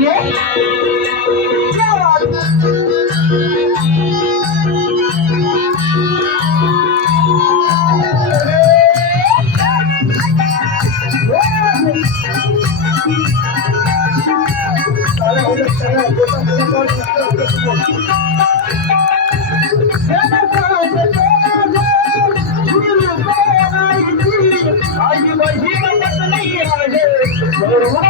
म्हणजे Thank you.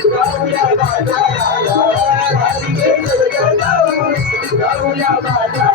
Yeah. Yeah,